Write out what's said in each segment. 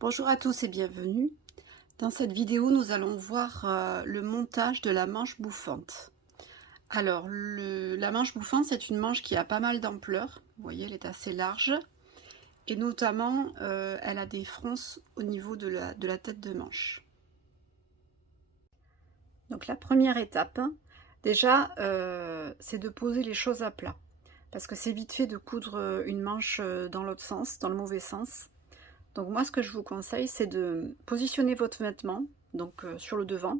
Bonjour à tous et bienvenue. Dans cette vidéo, nous allons voir le montage de la manche bouffante. Alors, la manche bouffante, c'est une manche qui a pas mal d'ampleur. Vous voyez, elle est assez large. Et notamment, elle a des fronces au niveau de la tête de manche. Donc la première étape, déjà, c'est de poser les choses à plat. Parce que c'est vite fait de coudre une manche dans l'autre sens, dans le mauvais sens. Donc moi, ce que je vous conseille, c'est de positionner votre vêtement, donc sur le devant,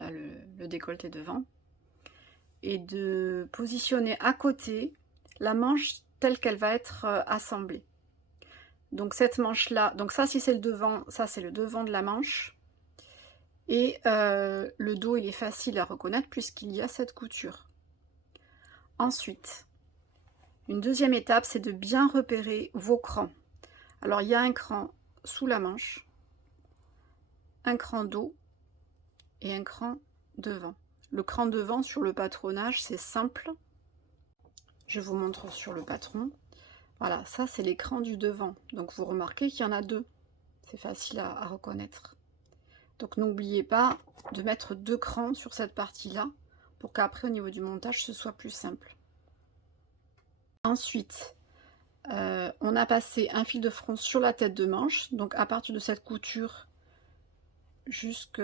là, le décolleté devant, et de positionner à côté la manche telle qu'elle va être assemblée. Donc cette manche-là, donc ça si c'est le devant, ça c'est le devant de la manche, et le dos il est facile à reconnaître puisqu'il y a cette couture. Ensuite, une deuxième étape, c'est de bien repérer vos crans. Alors il y a un cran sous la manche, un cran dos et un cran devant. Le cran devant sur le patronage, c'est simple. Je vous montre sur le patron. Voilà, ça c'est l'écran du devant. Donc vous remarquez qu'il y en a deux. C'est facile à reconnaître. Donc n'oubliez pas de mettre deux crans sur cette partie-là pour qu'après au niveau du montage ce soit plus simple. Ensuite, on a passé un fil de fronce sur la tête de manche. Donc à partir de cette couture jusqu'à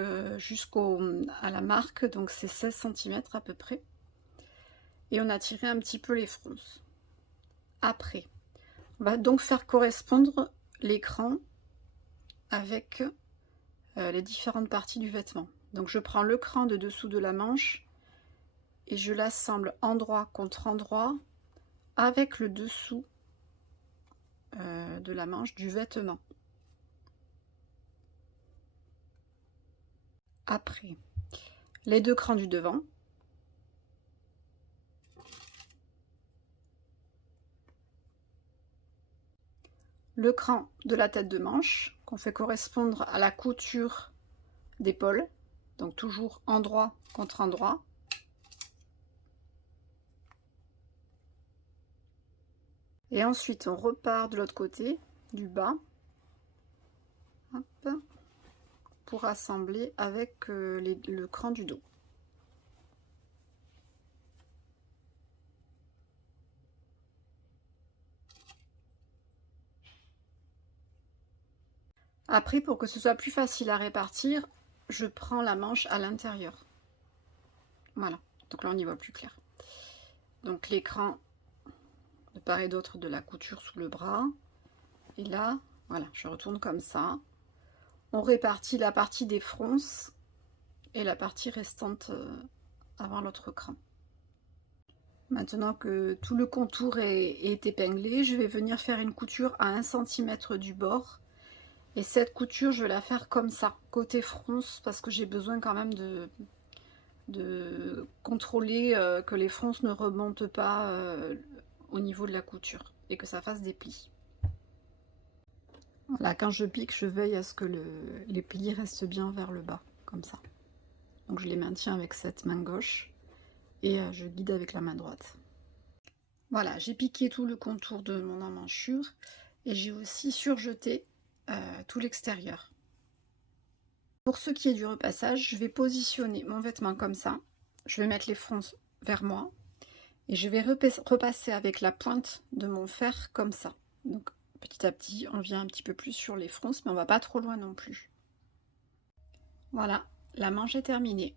la marque, donc c'est 16 cm à peu près. Et on a tiré un petit peu les fronces. Après, on va donc faire correspondre l'écran avec les différentes parties du vêtement. Donc je prends le cran de dessous de la manche et je l'assemble endroit contre endroit avec le dessous de la manche du vêtement. Après, les deux crans du devant. Le cran de la tête de manche qu'on fait correspondre à la couture d'épaule, donc toujours endroit contre endroit. Et ensuite on repart de l'autre côté, du bas, hop, pour assembler avec le cran du dos. Après, pour que ce soit plus facile à répartir, je prends la manche à l'intérieur. Voilà, donc là on y voit plus clair. Donc l'écran de part et d'autre de la couture sous le bras. Et là, voilà, je retourne comme ça. On répartit la partie des fronces et la partie restante avant l'autre cran. Maintenant que tout le contour est épinglé, je vais venir faire une couture à 1 cm du bord. Et cette couture, je vais la faire comme ça, côté fronce, parce que j'ai besoin quand même de contrôler que les fronces ne remontent pas au niveau de la couture et que ça fasse des plis. Voilà, quand je pique, je veille à ce que les plis restent bien vers le bas, comme ça. Donc je les maintiens avec cette main gauche et je guide avec la main droite. Voilà, j'ai piqué tout le contour de mon emmanchure et j'ai aussi surjeté tout l'extérieur. Pour ce qui est du repassage, je vais positionner mon vêtement comme ça. Je vais mettre les fronces vers moi et je vais repasser avec la pointe de mon fer comme ça. Donc petit à petit, on vient un petit peu plus sur les fronces, mais on va pas trop loin non plus. Voilà, la manche est terminée.